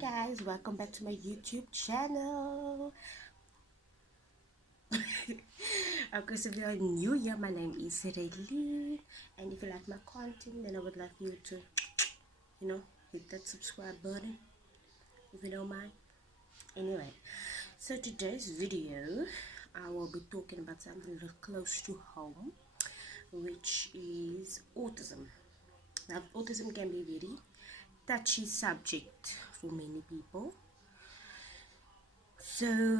guys, welcome back to my YouTube channel. Okay, so if you're new here, my name is Raylee, and if you like my content, then I would like you to, hit that subscribe button, if you don't mind. Anyway, so today's video, I will be talking about something a little close to home, which is autism. Now, autism can be a very touchy subject for many people. So,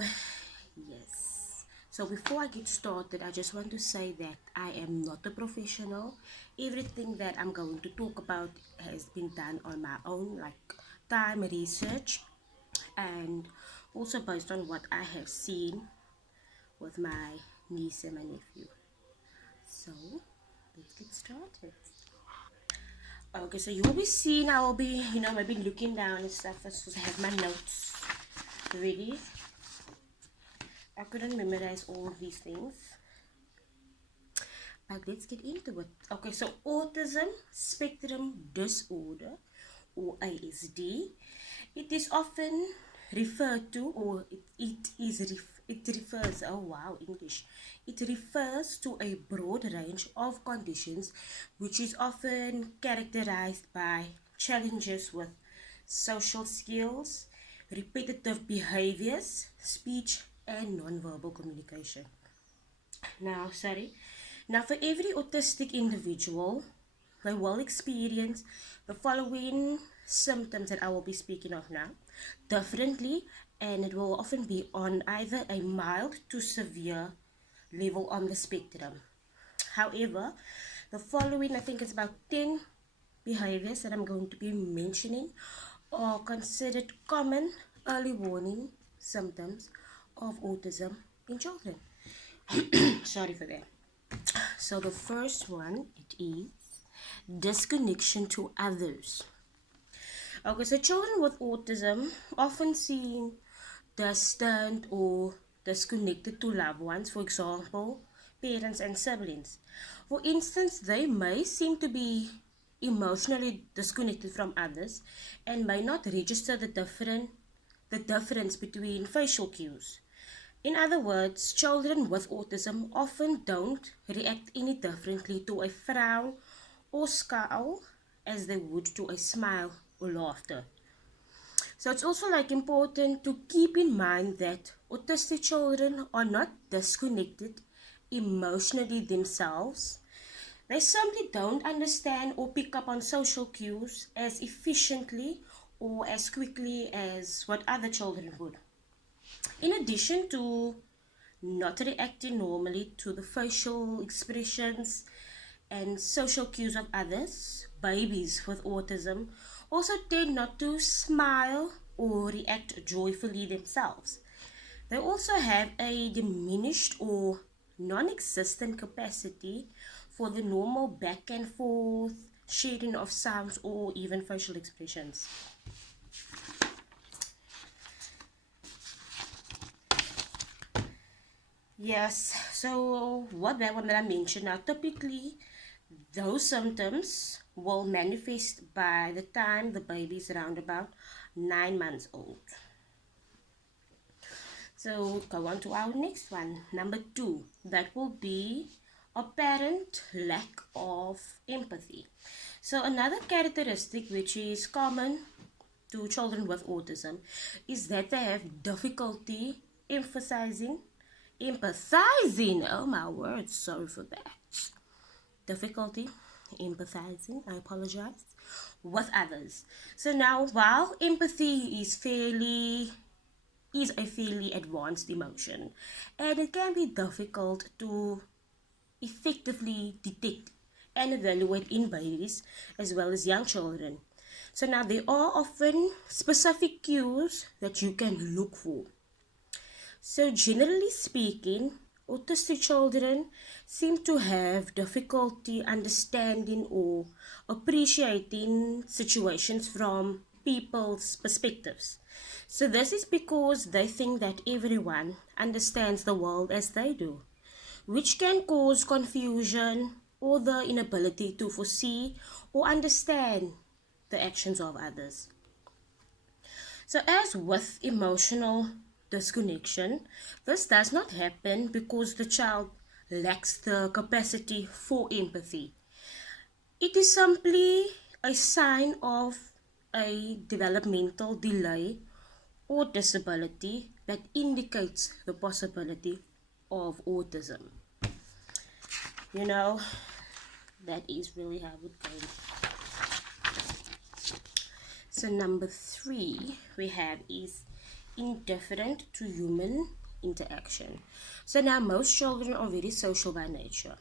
yes. So before I get started, I just want to say that I am not a professional. Everything that I'm going to talk about has been done on my own, like time research, and also based on what I have seen with my niece and my nephew. So, let's get started. Okay, so you will be seeing, I will be, maybe looking down and stuff. I have my notes ready. I couldn't memorize all of these things. But let's get into it. Okay, so autism spectrum disorder, or ASD, it is often referred to, or it refers, oh wow, English. It refers to a broad range of conditions which is often characterized by challenges with social skills, repetitive behaviors, speech, and nonverbal communication. Now, for every autistic individual, they will experience the following symptoms that I will be speaking of now differently, and it will often be on either a mild to severe level on the spectrum. However, the following, I think it's about 10 behaviors that I'm going to be mentioning, are considered common early warning symptoms of autism in children. Sorry for that. So the first one, it is disconnection to others. Okay, so children with autism often seem distant or disconnected to loved ones, for example, parents and siblings. For instance, they may seem to be emotionally disconnected from others and may not register the difference between facial cues. In other words, children with autism often don't react any differently to a frown or scowl as they would to a smile or laughter. So it's also important to keep in mind that autistic children are not disconnected emotionally themselves. They simply don't understand or pick up on social cues as efficiently or as quickly as what other children would. In addition to not reacting normally to the facial expressions and social cues of others, babies with autism also tend not to smile or react joyfully themselves. They also have a diminished or non-existent capacity for the normal back and forth sharing of sounds or even facial expressions. Yes, so what that one that I mentioned now, typically those symptoms will manifest by the time the baby is around about 9 months old. So go on to our next one, number 2. That will be apparent lack of empathy. So another characteristic which is common to children with autism is that they have difficulty empathizing, oh my word, sorry for that. Difficulty empathizing, I apologize, with others. So now, while empathy is a fairly advanced emotion, and it can be difficult to effectively detect and evaluate in babies as well as young children. So now there are often specific cues that you can look for. So generally speaking, autistic children seem to have difficulty understanding or appreciating situations from people's perspectives. So this is because they think that everyone understands the world as they do, which can cause confusion or the inability to foresee or understand the actions of others. So as with emotional disconnection, this does not happen because the child lacks the capacity for empathy. It is simply a sign of a developmental delay or disability that indicates the possibility of autism. You know, that is really how it goes. So number 3 we have is indifferent to human interaction. So now most children are very social by nature.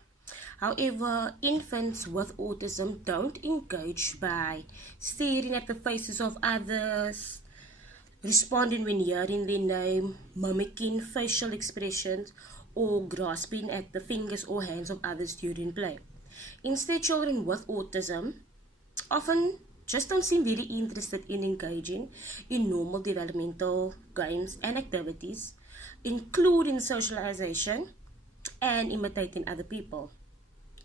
However, infants with autism don't engage by staring at the faces of others, responding when hearing their name, mimicking facial expressions, or grasping at the fingers or hands of others during play. Instead, children with autism often just don't seem very interested in engaging in normal developmental games and activities, including socialization and imitating other people.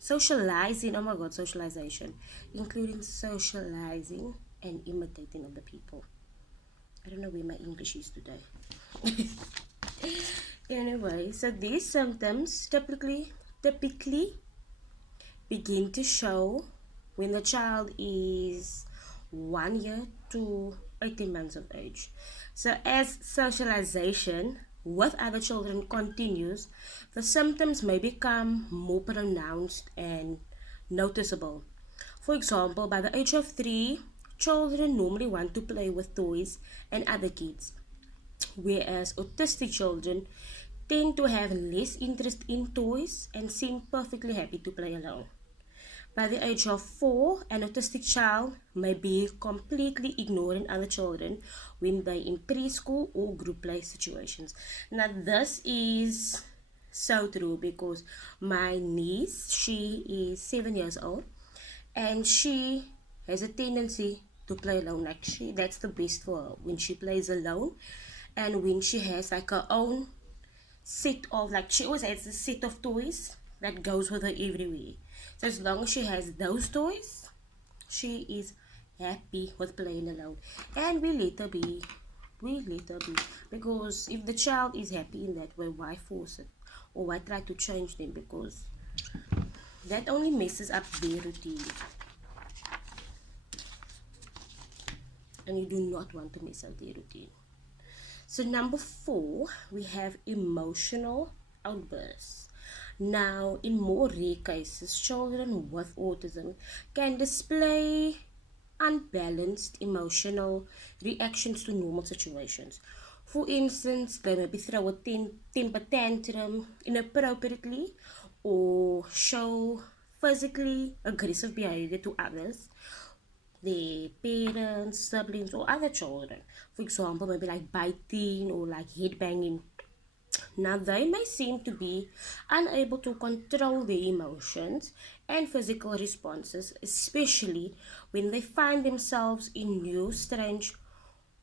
Socializing, oh my god, socialization, including socializing and imitating other people. I don't know where my English is today. Anyway, so these symptoms typically begin to show when the child is 1 year to 18 months of age. So as socialization with other children continues, the symptoms may become more pronounced and noticeable. For example, by the age of 3, children normally want to play with toys and other kids, whereas autistic children tend to have less interest in toys and seem perfectly happy to play alone. By the age of 4, an autistic child may be completely ignoring other children when they're in preschool or group play situations. Now, this is so true because my niece, she is 7 years old, and she has a tendency to play alone. Like that's the best for her when she plays alone, and when she has like her own set of, like she always has a set of toys that goes with her everywhere. So as long as she has those toys, she is happy with playing alone, and we let her be. We let her be, because if the child is happy in that way, why force it, or why try to change them? Because that only messes up their routine, and you do not want to mess up their routine. So number 4, we have emotional outbursts. Now, in more rare cases, children with autism can display unbalanced emotional reactions to normal situations. For instance, they maybe throw a temper tantrum inappropriately, or show physically aggressive behavior to others, their parents, siblings, or other children. For example, maybe like biting or like head banging. Now, they may seem to be unable to control their emotions and physical responses, especially when they find themselves in new, strange,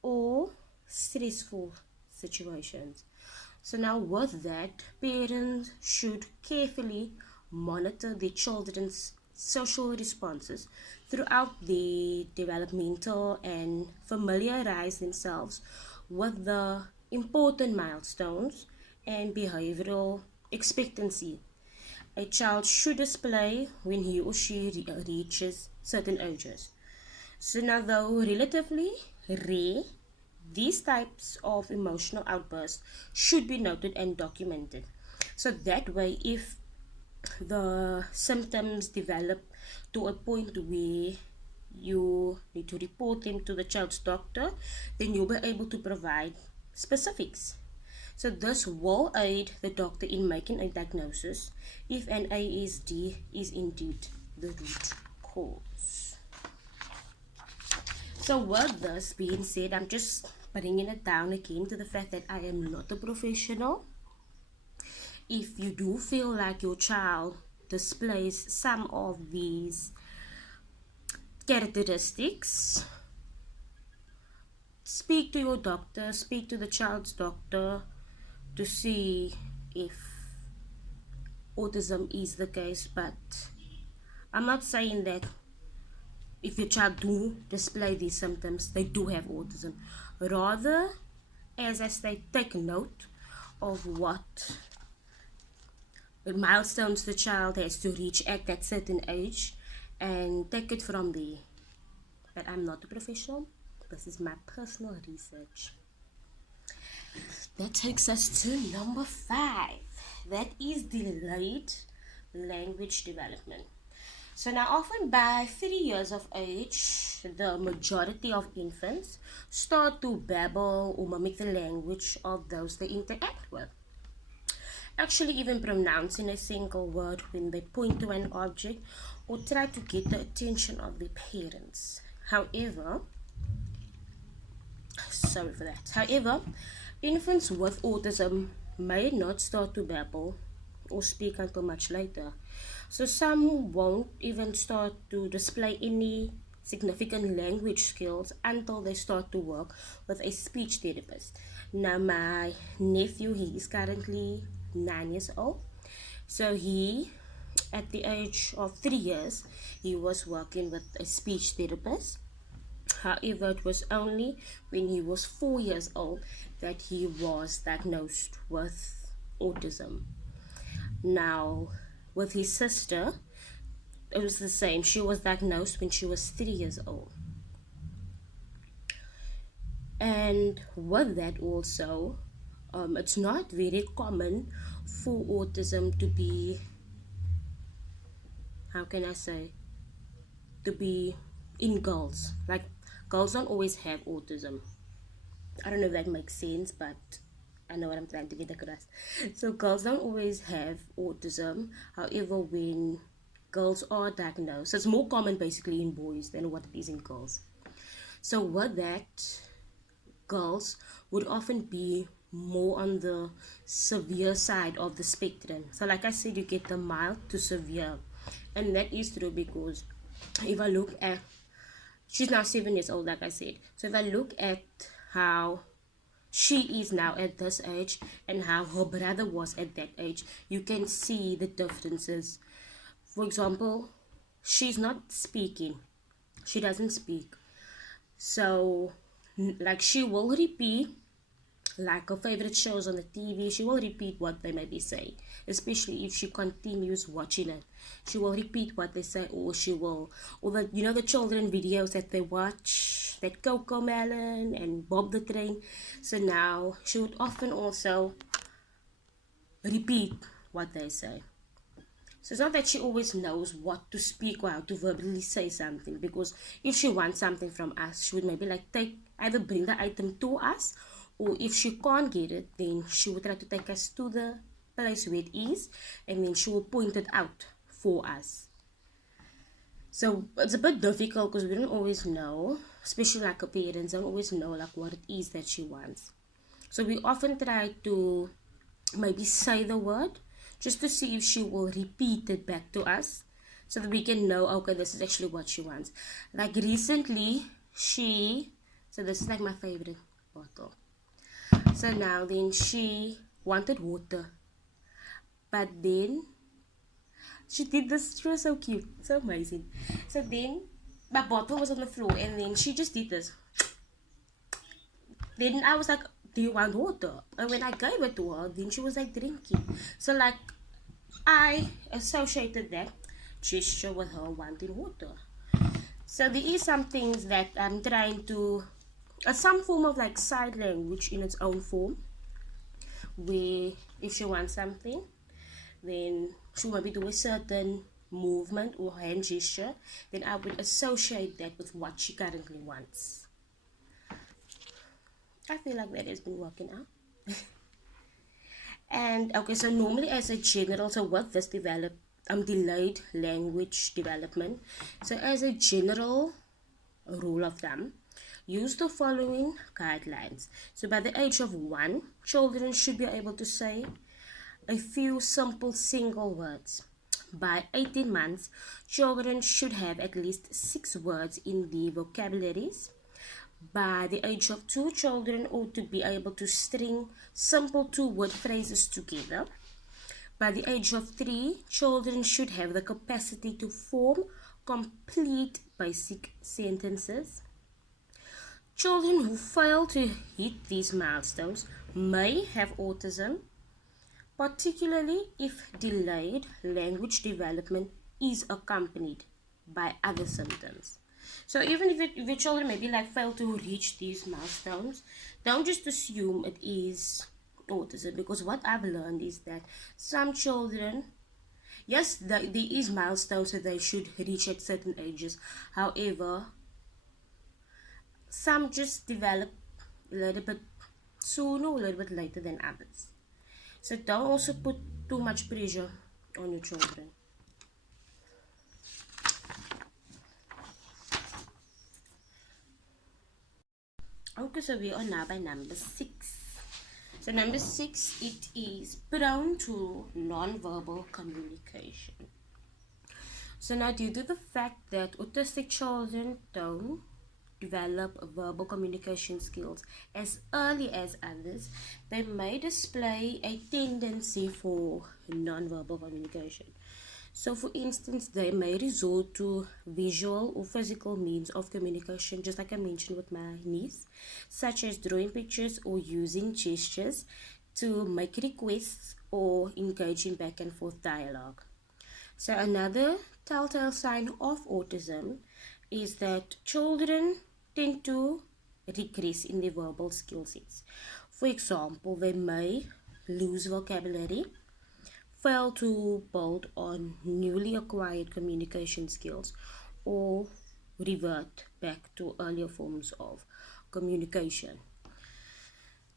or stressful situations. So now with that, parents should carefully monitor their children's social responses throughout their developmental and familiarize themselves with the important milestones and behavioral expectancy a child should display when he or she reaches certain ages. So now, though relatively rare, these types of emotional outbursts should be noted and documented. So that way, if the symptoms develop to a point where you need to report them to the child's doctor, then you'll be able to provide specifics. So this will aid the doctor in making a diagnosis if an ASD is indeed the root cause. So with this being said, I'm just bringing it down again to the fact that I am not a professional. If you do feel like your child displays some of these characteristics, speak to your doctor, speak to the child's doctor to see if autism is the case. But I'm not saying that if your child do display these symptoms, they do have autism. Rather, as they take note of what milestones the child has to reach at that certain age and take it from there. But I'm not a professional. This is my personal research. That takes us to number 5. That is delayed language development. So now often by 3 years of age, the majority of infants start to babble or mimic the language of those they interact with. Actually even pronouncing a single word when they point to an object or try to get the attention of their parents. However, infants with autism may not start to babble or speak until much later. So some won't even start to display any significant language skills until they start to work with a speech therapist. Now my nephew, he is currently 9 years old. So he, at the age of 3 years, he was working with a speech therapist. However, it was only when he was 4 years old that he was diagnosed with autism. Now, with his sister, it was the same. She was diagnosed when she was 3 years old. And with that also, it's not very common for autism to be, how can I say, to be in girls. Like, girls don't always have autism. I don't know if that makes sense, but I know what I'm trying to get across. So girls don't always have autism. However, when girls are diagnosed, so it's more common basically in boys than what it is in girls. So with that, girls would often be more on the severe side of the spectrum. So like I said, you get the mild to severe. And that is true because if I look at, she's now 7 years old, like I said. So if I look at how she is now at this age and how her brother was at that age, you can see the differences. For example, she's not speaking. She doesn't speak. So, like, she will repeat, like her favorite shows on the TV, she will repeat what they maybe say, especially if she continues watching it. She will repeat what they say, or she will, or the, you know, the children videos that they watch, that Coco Melon and Bob the Train. So now she would often also repeat what they say. So it's not that she always knows what to speak or how to verbally say something, because if she wants something from us, she would maybe like either bring the item to us, or if she can't get it, then she would try to take us to the place where it is, and then she will point it out for us. So it's a bit difficult because we don't always know, especially like her parents don't always know like what it is that she wants. So we often try to maybe say the word just to see if she will repeat it back to us, so that we can know, okay, this is actually what she wants. Like recently, so this is like my favorite bottle. So now then she wanted water, but then she did this. She was so cute, so amazing. So then my bottle was on the floor, and then she just did this. Then I was like, do you want water? And when I gave it to her, then she was like drinking. So like I associated that gesture with her wanting water. So there is some things that I'm trying to, some form of like sign language in its own form, where if she wants something, then she will maybe do a certain movement or hand gesture, then I would associate that with what she currently wants. I feel like that has been working out. And okay, so normally as a general, so what this delayed language development. So as a general rule of thumb, use the following guidelines. So by the age of 1, children should be able to say a few simple single words. By 18 months, children should have at least 6 words in the vocabularies. By the age of 2, children ought to be able to string simple 2-word phrases together. By the age of 3, children should have the capacity to form complete basic sentences. Children who fail to hit these milestones may have autism, particularly if delayed language development is accompanied by other symptoms. So even if your children maybe like fail to reach these milestones, don't just assume it is autism, because what I've learned is that some children, yes, there is milestones that they should reach at certain ages. However, some just develop a little bit sooner or a little bit later than others. So don't also put too much pressure on your children. Okay, so we are now by number 6. So number 6, it is prone to non-verbal communication. So now, due to the fact that autistic children don't develop verbal communication skills as early as others, they may display a tendency for non-verbal communication. So, for instance, they may resort to visual or physical means of communication, just like I mentioned with my niece, such as drawing pictures or using gestures to make requests or engage in back and forth dialogue. So, another telltale sign of autism is that children tend to regress in their verbal skill sets. For example, they may lose vocabulary, fail to build on newly acquired communication skills, or revert back to earlier forms of communication.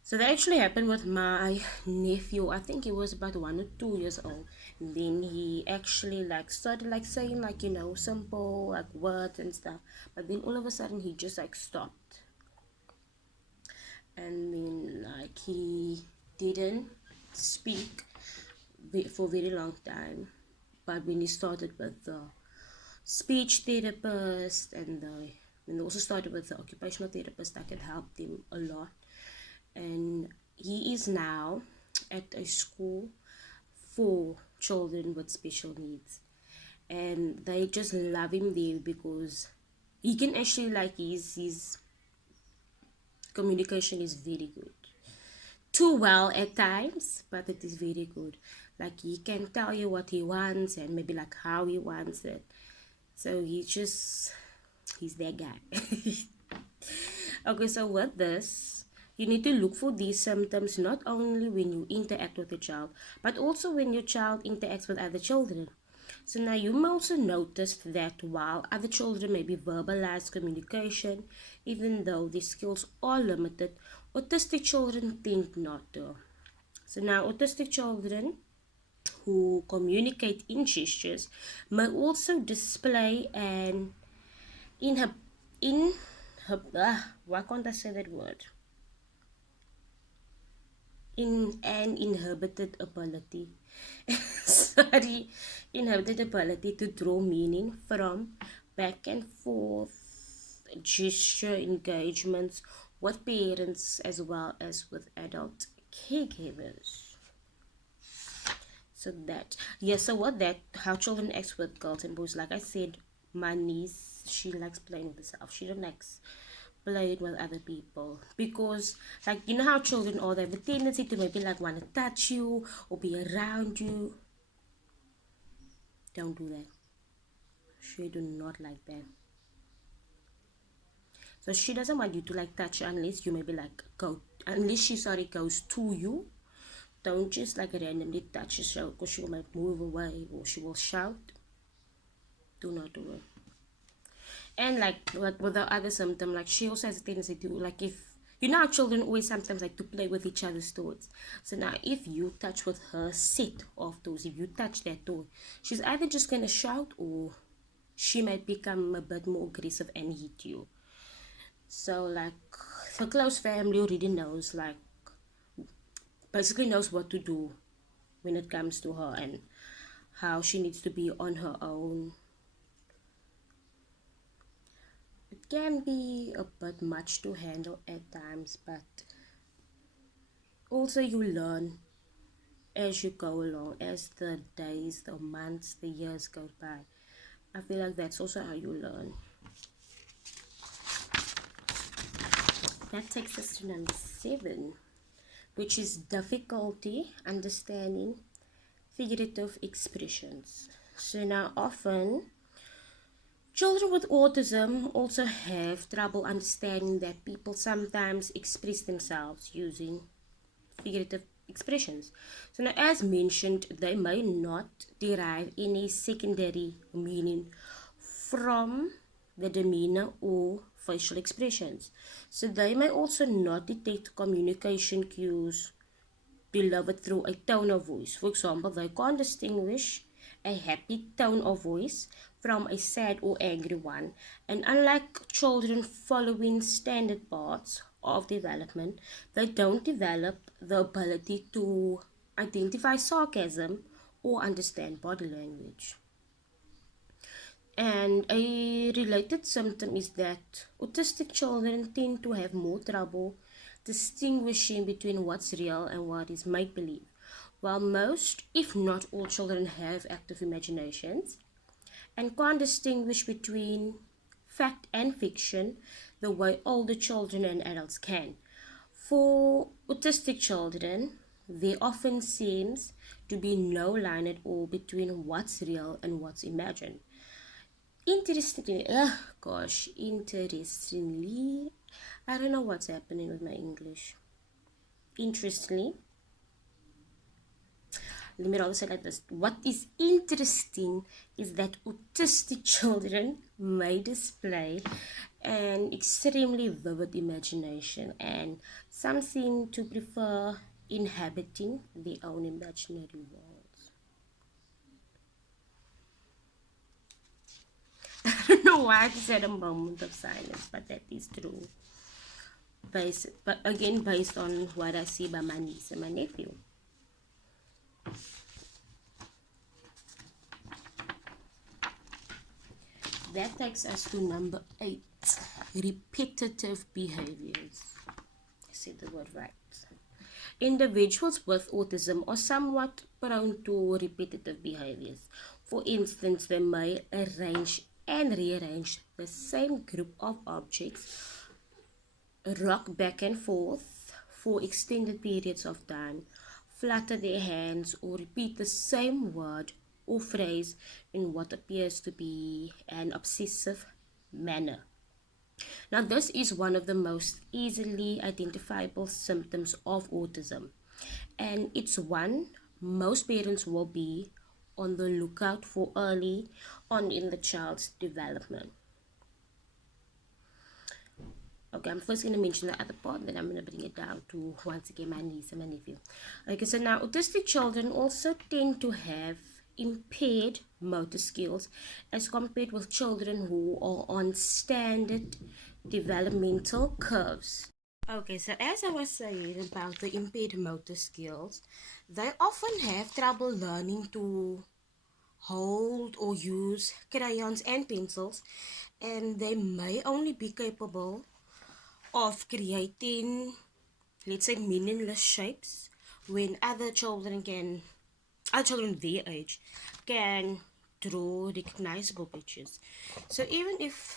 So that actually happened with my nephew. I think he was about 1 or 2 years old. And then he actually like started like saying like, simple like words and stuff. But then all of a sudden he just like stopped. And then like he didn't speak for a very long time. But when he started with the speech therapist and also started with the occupational therapist, that could help him a lot. And he is now at a school for children with special needs, and they just love him there because he can actually like his communication is very good, too well at times, but it is very good. Like he can tell you what he wants and maybe like how he wants it. So he's that guy. Okay, so with this, you need to look for these symptoms not only when you interact with your child, but also when your child interacts with other children. So now you may also notice that while other children maybe verbalize communication, even though these skills are limited, autistic children tend not to. So now autistic children who communicate in gestures may also display an why can't I say that word? In an inhibited ability inhibited ability to draw meaning from back and forth gesture engagements with parents as well as with adult caregivers. So that, yeah, so what that, how children act with girls and boys, like I said, my niece, she likes playing with herself. She don't like playing with other people, because like how children are, they have a tendency to maybe like want to touch you or be around you. Don't do that. She do not like that. So she doesn't want you to like touch her unless you maybe like unless she goes to you. Don't just like randomly touch her because she might move away or she will shout. Do not do it. And like with the other symptom, like she also has a tendency to like, if how children always sometimes like to play with each other's toys. So now if you touch with her set of toys, if you touch that toy, she's either just gonna shout or she might become a bit more aggressive and hit you. So like her close family already knows, like basically knows what to do when it comes to her and how she needs to be on her own. It can be a bit much to handle at times, but also you learn as you go along, as the days, the months, the years go by. I feel like that's also how you learn. That takes us to number 7, which is difficulty understanding figurative expressions. So now often children with autism also have trouble understanding that people sometimes express themselves using figurative expressions. So now, as mentioned, they may not derive any secondary meaning from the demeanor or facial expressions. So they may also not detect communication cues delivered through a tone of voice. For example, they can't distinguish a happy tone of voice from a sad or angry one. And unlike children following standard paths of development, they don't develop the ability to identify sarcasm or understand body language. And a related symptom is that autistic children tend to have more trouble distinguishing between what's real and what is make believe. While most, if not all, children have active imaginations and can't distinguish between fact and fiction the way older children and adults can. For autistic children, there often seems to be no line at all between what's real and what's imagined. Interestingly, I don't know what's happening with my English. Interestingly, let me also say like this. What is interesting is that autistic children may display an extremely vivid imagination, and some seem to prefer inhabiting their own imaginary worlds. I don't know why I said a moment of silence, but that is true. But again, based on what I see by my niece and my nephew. That takes us to number 8, repetitive behaviors. I said the word right. Individuals with autism are somewhat prone to repetitive behaviors. For instance, they may arrange and rearrange the same group of objects, rock back and forth for extended periods of time, flutter their hands, or repeat the same word or phrase in what appears to be an obsessive manner. Now, this is one of the most easily identifiable symptoms of autism, and it's one most parents will be on the lookout for early on in the child's development. Okay, I'm first going to mention the other part, then I'm going to bring it down to, once again, my niece and my nephew. Okay, so now autistic children also tend to have impaired motor skills as compared with children who are on standard developmental curves. Okay, so as I was saying about the impaired motor skills, they often have trouble learning to hold or use crayons and pencils, and they may only be capable of creating, let's say, meaningless shapes when other children their age can draw recognizable pictures. So even if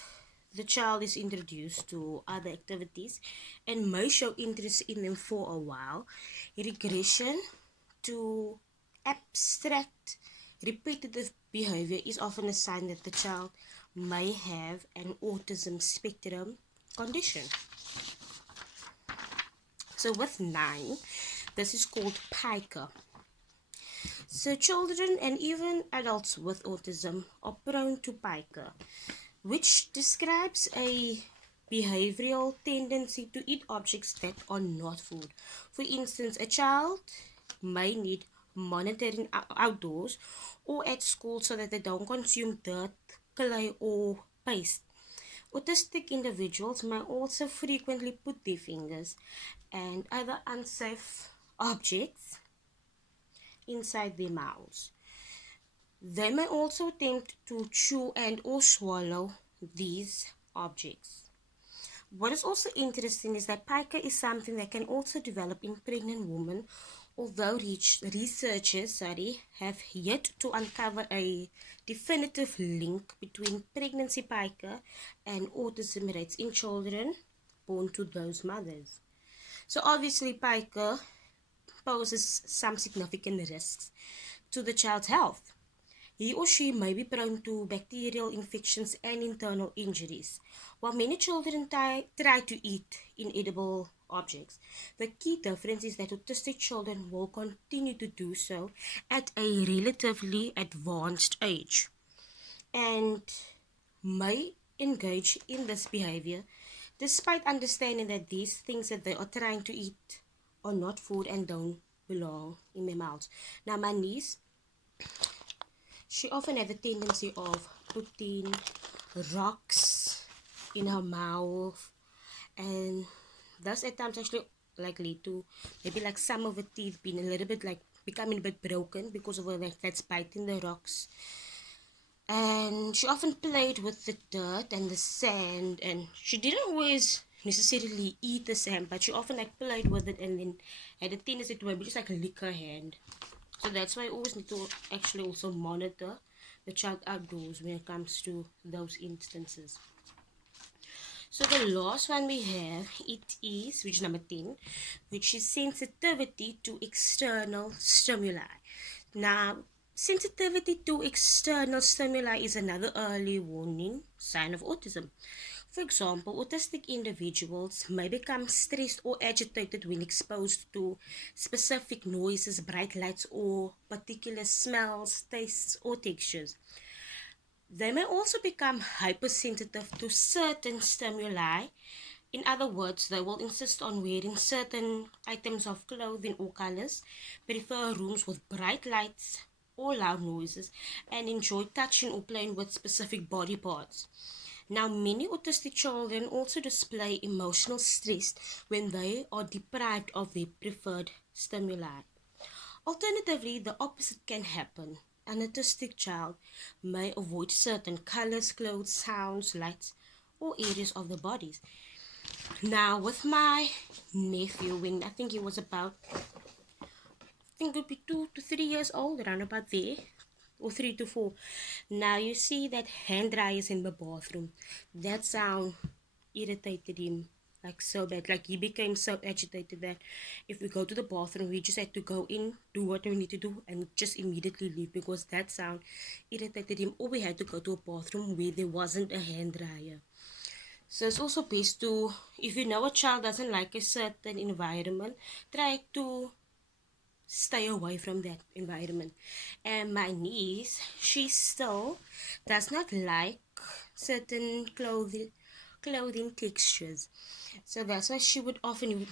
the child is introduced to other activities and may show interest in them for a while, regression to abstract repetitive behavior is often a sign that the child may have an autism spectrum condition. So with 9, this is called Pica. So children and even adults with autism are prone to Pica, which describes a behavioral tendency to eat objects that are not food. For instance, a child may need monitoring outdoors or at school so that they don't consume dirt, clay, or paste. Autistic individuals may also frequently put their fingers and other unsafe objects inside their mouths. They may also attempt to chew and or swallow these objects. What is also interesting is that pica is something that can also develop in pregnant women, although researchers have yet to uncover a definitive link between pregnancy pica and autism rates in children born to those mothers. So obviously Pica poses some significant risks to the child's health. He or she may be prone to bacterial infections and internal injuries. While many children try to eat inedible objects, the key difference is that autistic children will continue to do so at a relatively advanced age and may engage in this behavior despite understanding that these things that they are trying to eat are not food and don't belong in their mouths. Now, my niece, she often have a tendency of putting rocks in her mouth, and thus at times actually like lead to maybe like some of her teeth being a little bit like becoming a bit broken because of her like that's biting the rocks. And she often played with the dirt and the sand, and she didn't always necessarily eat the sand, but she often like played with it and then had a tendency to maybe just like lick her hand. So that's why I always need to actually also monitor the child outdoors when it comes to those instances. So the last one we have, it is, which is number 10, which is sensitivity to external stimuli. Now, sensitivity to external stimuli is another early warning sign of autism. For example, autistic individuals may become stressed or agitated when exposed to specific noises, bright lights, or particular smells, tastes, or textures. They may also become hypersensitive to certain stimuli. In other words, they will insist on wearing certain items of clothing or colors, prefer rooms with bright lights or loud noises, and enjoy touching or playing with specific body parts. Now, many autistic children also display emotional stress when they are deprived of their preferred stimuli. Alternatively, the opposite can happen. An autistic child may avoid certain colors, clothes, sounds, lights, or areas of the bodies. Now, with my nephew, when I think he was about, I think it would be 2 to 3 years old, around about there, or 3 to 4. Now, you see that hand dryers in the bathroom. That sound irritated him like so bad. Like he became so agitated that if we go to the bathroom, we just had to go in, do what we need to do, and just immediately leave because that sound irritated him. Or we had to go to a bathroom where there wasn't a hand dryer. So it's also best to, if you know a child doesn't like a certain environment, try to stay away from that environment. And my niece, she still does not like certain clothing textures. So that's why she would often,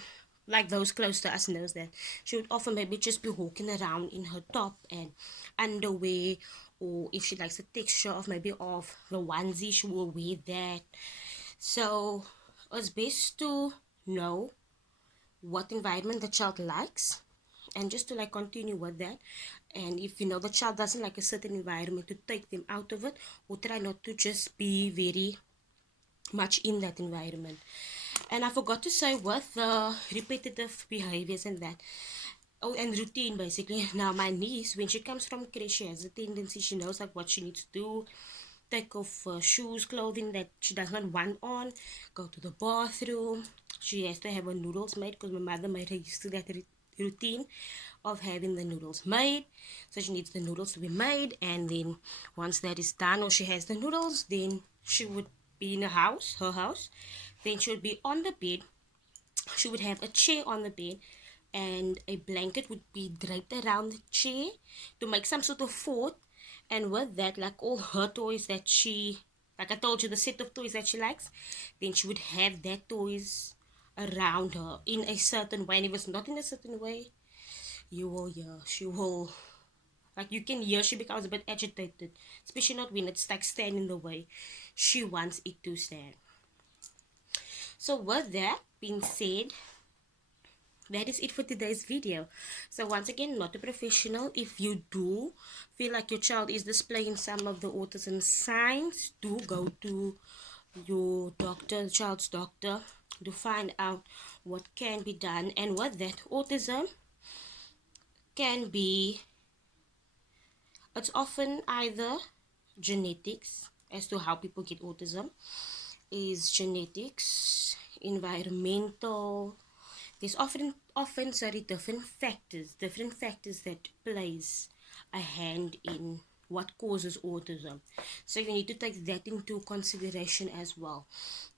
like those close to us knows that, she would often maybe just be walking around in her top and underwear, or if she likes the texture of maybe of the onesie, she will wear that. So it's best to know what environment the child likes and just to like continue with that. And if you know the child doesn't like a certain environment, to take them out of it or try not to just be very much in that environment. And I forgot to say with the repetitive behaviors and that, oh, and routine basically. Now my niece, when she comes from creche, she has a tendency, she knows like what she needs to do, take off shoes, clothing that she does not want on, go to the bathroom. She has to have her noodles made because my mother made her used to that routine of having the noodles made. So she needs the noodles to be made, and then once that is done, or she has the noodles, then she would be in her house. Then she would be on the bed. She would have a chair on the bed, and a blanket would be draped around the chair to make some sort of fort. And with that, like all her toys that she, like I told you, the set of toys that she likes, then she would have that toys around her in a certain way. And if it's not in a certain way, you will hear, she will, like you can hear she becomes a bit agitated, especially not when it's like standing in the way she wants it to stand. So with that being said, that is it for today's video. So once again, not a professional. If you do feel like your child is displaying some of the autism signs, do go to your doctor, the child's doctor, to find out what can be done. And with that, autism can be, it's often either genetics as to how people get autism, is genetics, environmental. There's often sorry different factors that plays a hand in what causes autism. So you need to take that into consideration as well.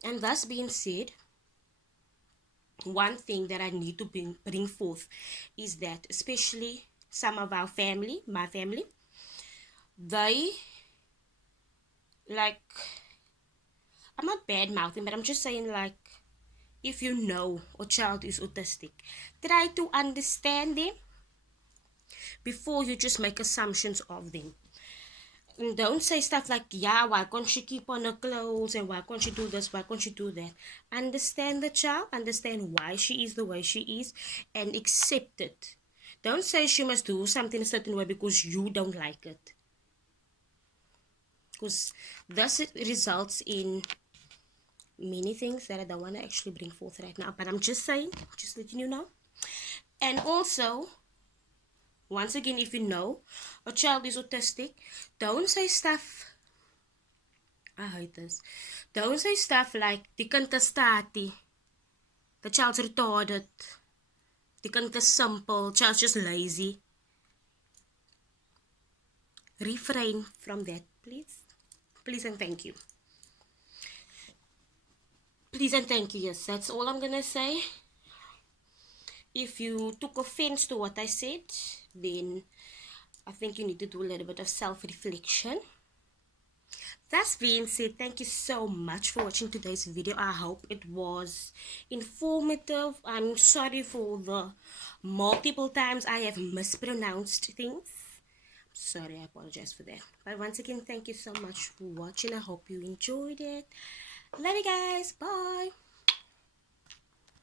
And thus being said, one thing that I need to bring forth is that especially some of our family, my family, they like, I'm not bad mouthing, but I'm just saying, like, if you know a child is autistic, try to understand them before you just make assumptions of them. And don't say stuff like, yeah, why can't she keep on her clothes, and why can't she do this, why can't she do that. Understand the child, understand why she is the way she is, and accept it. Don't say she must do something a certain way because you don't like it, because thus it results in many things that I don't want to actually bring forth right now, but I'm just saying, just letting you know. And also, once again, if you know a child is autistic, don't say stuff, I hate this, don't say stuff like die kind is stati, the child's retarded, the kind is simple, child's just lazy. Refrain from that, please. Please and thank you. Please and thank you. Yes, that's all I'm gonna say. If you took offense to what I said, then I think you need to do a little bit of self-reflection. That being said, thank you so much for watching today's video. I hope it was informative. I'm sorry for the multiple times I have mispronounced things. Sorry, I apologize for that. But once again, thank you so much for watching. I hope you enjoyed it. Love you guys. Bye.